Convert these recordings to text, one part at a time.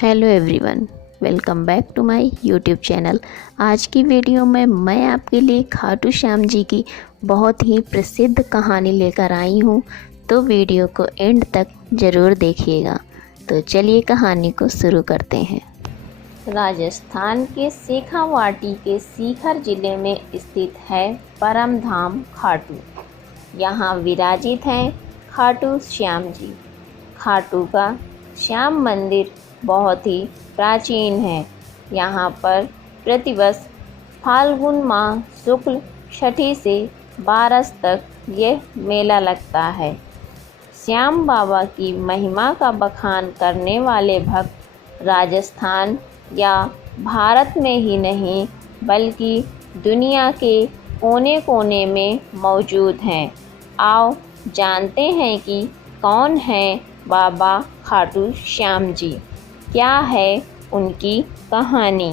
Hello everyone, welcome back to my YouTube channel. आज की video में मैं आपके लिए खाटू श्याम जी की बहुत ही प्रसिद्ध कहानी लेकर आई हूँ, तो वीडियो को एंड तक ज़रूर देखिएगा। तो चलिए कहानी को शुरू करते हैं। राजस्थान के शेखावाटी के सीकर जिले में स्थित है परम धाम खाटू। यहाँ विराजित हैं खाटू श्याम जी। खाटू का श्याम मंदिर बहुत ही प्राचीन है। यहाँ पर प्रतिवर्ष फाल्गुन माह शुक्ल छठी से 12 तक यह मेला लगता है। श्याम बाबा की महिमा का बखान करने वाले भक्त राजस्थान या भारत में ही नहीं बल्कि दुनिया के कोने कोने में मौजूद हैं। आओ जानते हैं कि कौन है बाबा खाटू श्याम जी, क्या है उनकी कहानी।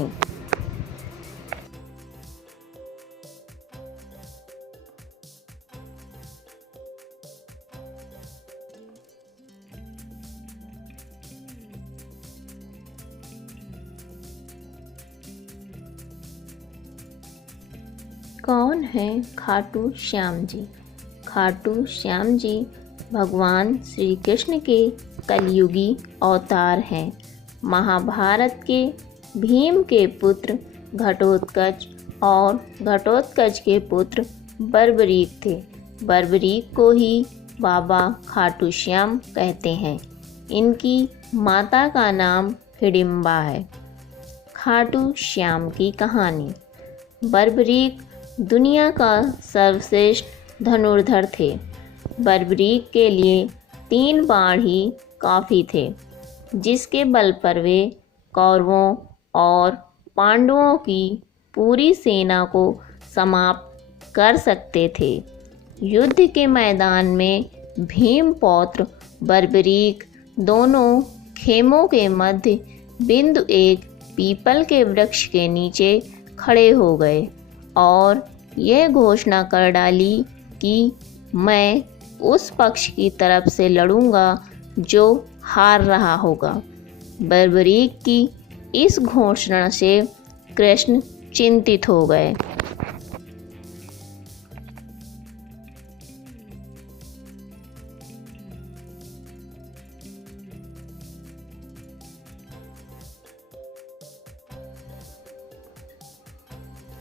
कौन है खाटू श्याम जी? खाटू श्याम जी भगवान श्री कृष्ण के कलयुगी अवतार हैं। महाभारत के भीम के पुत्र घटोत्कच और घटोत्कच के पुत्र बर्बरीक थे। बर्बरीक को ही बाबा खाटू श्याम कहते हैं। इनकी माता का नाम हिडिंबा है। खाटू श्याम की कहानी। बर्बरीक दुनिया का सर्वश्रेष्ठ धनुर्धर थे। बर्बरीक के लिए 3 बाण ही काफ़ी थे, जिसके बल पर वे कौरवों और पांडवों की पूरी सेना को समाप्त कर सकते थे। युद्ध के मैदान में भीम पौत्र बर्बरीक दोनों खेमों के मध्य बिंदु एक पीपल के वृक्ष के नीचे खड़े हो गए और यह घोषणा कर डाली कि मैं उस पक्ष की तरफ से लड़ूंगा जो हार रहा होगा। बर्बरीक की इस घोषणा से कृष्ण चिंतित हो गए।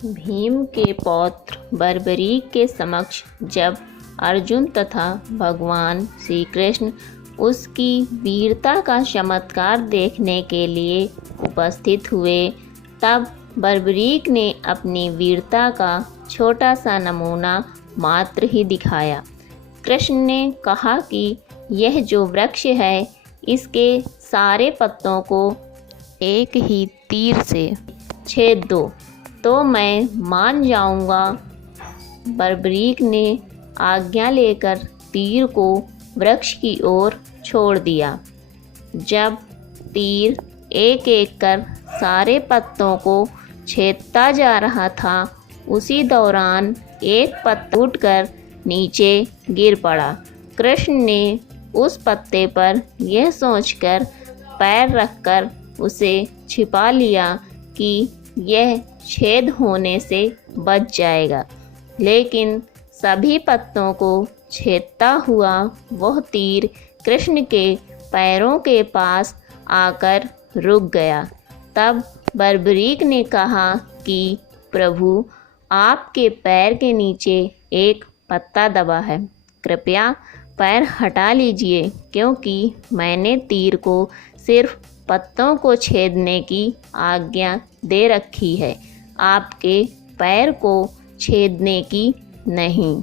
भीम के पौत्र बर्बरीक के समक्ष जब अर्जुन तथा भगवान श्री कृष्ण उसकी वीरता का चमत्कार देखने के लिए उपस्थित हुए, तब बर्बरीक ने अपनी वीरता का छोटा सा नमूना मात्र ही दिखाया। कृष्ण ने कहा कि यह जो वृक्ष है, इसके सारे पत्तों को एक ही तीर से छेद दो तो मैं मान जाऊंगा। बर्बरीक ने आज्ञा लेकर तीर को वृक्ष की ओर छोड़ दिया। जब तीर एक एक कर सारे पत्तों को छेदता जा रहा था, उसी दौरान एक पत्ता टूटकर नीचे गिर पड़ा। कृष्ण ने उस पत्ते पर यह सोचकर पैर रखकर उसे छिपा लिया कि यह छेद होने से बच जाएगा, लेकिन सभी पत्तों को छेदता हुआ वह तीर कृष्ण के पैरों के पास आकर रुक गया। तब बर्बरीक ने कहा कि प्रभु, आपके पैर के नीचे एक पत्ता दबा है, कृपया पैर हटा लीजिए, क्योंकि मैंने तीर को सिर्फ पत्तों को छेदने की आज्ञा दे रखी है, आपके पैर को छेदने की नहीं।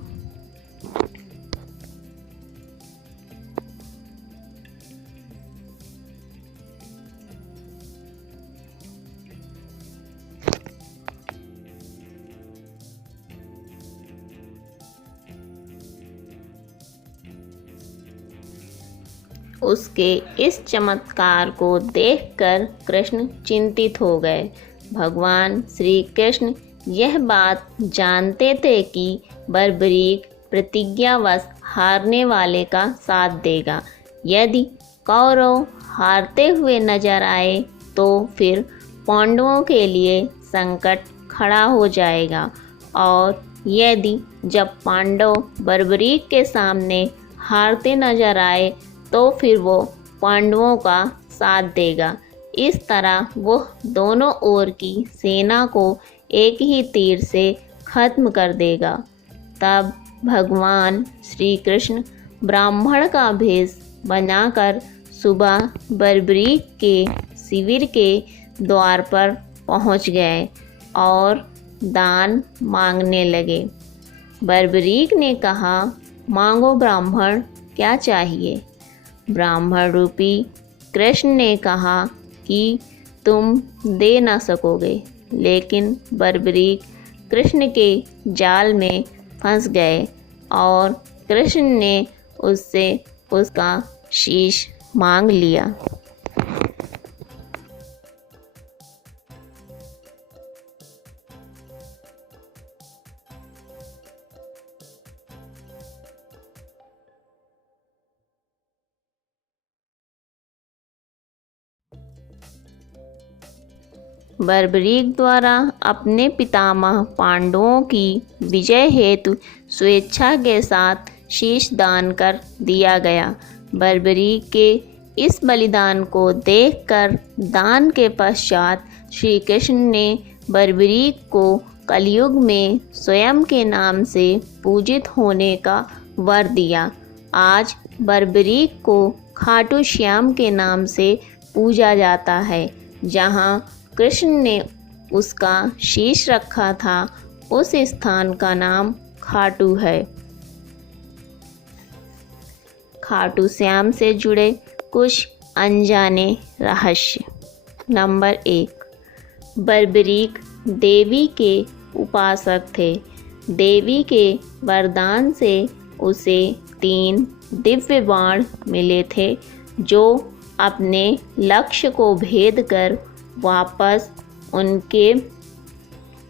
उसके इस चमत्कार को देखकर कृष्ण चिंतित हो गए। भगवान श्री कृष्ण यह बात जानते थे कि बर्बरीक प्रतिज्ञावश हारने वाले का साथ देगा। यदि कौरव हारते हुए नजर आए तो फिर पांडवों के लिए संकट खड़ा हो जाएगा, और यदि जब पांडव बर्बरीक के सामने हारते नजर आए तो फिर वो पांडवों का साथ देगा। इस तरह वो दोनों ओर की सेना को एक ही तीर से खत्म कर देगा। तब भगवान श्री कृष्ण ब्राह्मण का भेष बनाकर सुबह बर्बरीक के शिविर के द्वार पर पहुंच गए और दान मांगने लगे। बर्बरीक ने कहा, मांगो ब्राह्मण, क्या चाहिए? ब्राह्मण रूपी कृष्ण ने कहा कि तुम दे ना सकोगे, लेकिन बर्बरीक कृष्ण के जाल में फंस गए और कृष्ण ने उससे उसका शीश मांग लिया। बर्बरीक द्वारा अपने पितामह पांडवों की विजय हेतु स्वेच्छा के साथ शीश दान कर दिया गया। बर्बरीक के इस बलिदान को देखकर दान के पश्चात श्री कृष्ण ने बर्बरीक को कलयुग में स्वयं के नाम से पूजित होने का वर दिया। आज बर्बरीक को खाटू श्याम के नाम से पूजा जाता है। जहाँ कृष्ण ने उसका शीश रखा था, उस स्थान का नाम खाटू है। खाटू श्याम से जुड़े कुछ अनजाने रहस्य। नंबर 1, बर्बरीक देवी के उपासक थे। देवी के वरदान से उसे 3 दिव्य बाण मिले थे, जो अपने लक्ष्य को भेद कर वापस उनके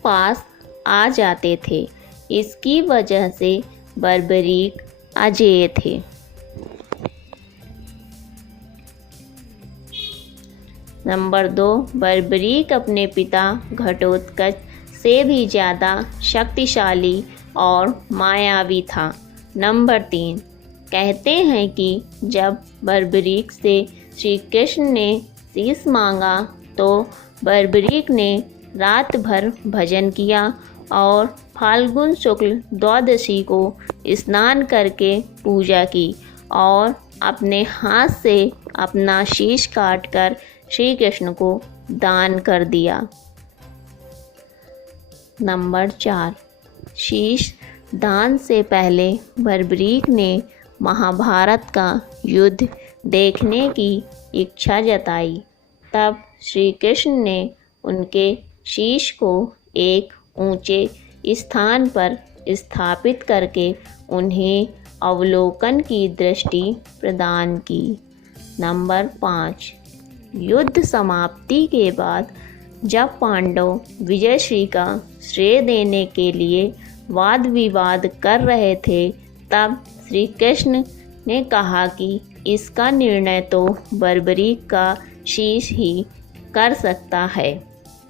पास आ जाते थे। इसकी वजह से बर्बरीक अजेय थे। नंबर 2, बर्बरीक अपने पिता घटोत्कच से भी ज़्यादा शक्तिशाली और मायावी था। नंबर 3, कहते हैं कि जब बर्बरीक से श्री कृष्ण ने शीश मांगा तो बर्बरीक ने रात भर भजन किया और फाल्गुन शुक्ल द्वादशी को स्नान करके पूजा की और अपने हाथ से अपना शीश काटकर श्री कृष्ण को दान कर दिया। नंबर 4, शीश दान से पहले बर्बरीक ने महाभारत का युद्ध देखने की इच्छा जताई। तब श्री कृष्ण ने उनके शीश को एक ऊंचे स्थान पर स्थापित करके उन्हें अवलोकन की दृष्टि प्रदान की। नंबर 5, युद्ध समाप्ति के बाद जब पांडव विजयश्री का श्रेय देने के लिए वाद विवाद कर रहे थे, तब श्री कृष्ण ने कहा कि इसका निर्णय तो बर्बरीक का शीश ही कर सकता है।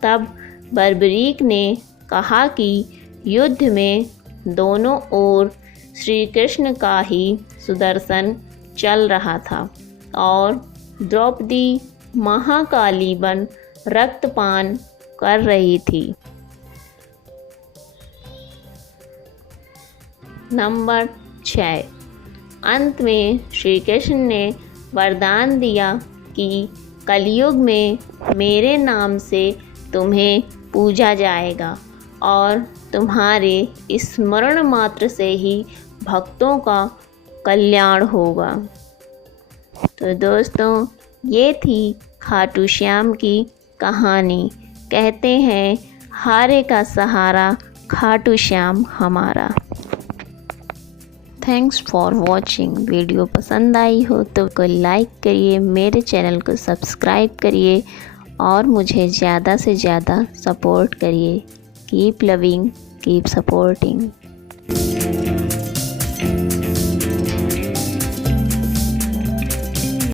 तब बर्बरीक ने कहा कि युद्ध में दोनों ओर श्री कृष्ण का ही सुदर्शन चल रहा था और द्रौपदी महाकाली बन रक्तपान कर रही थी। नंबर 6, अंत में श्री कृष्ण ने वरदान दिया कि कलयुग में मेरे नाम से तुम्हें पूजा जाएगा और तुम्हारे स्मरण मात्र से ही भक्तों का कल्याण होगा। तो दोस्तों, ये थी खाटू श्याम की कहानी। कहते हैं, हारे का सहारा खाटू श्याम हमारा। Thanks for watching. वीडियो पसंद आई हो तो कोई लाइक करिए, मेरे चैनल को सब्सक्राइब करिए और मुझे ज़्यादा से ज़्यादा सपोर्ट करिए। Keep loving, keep supporting.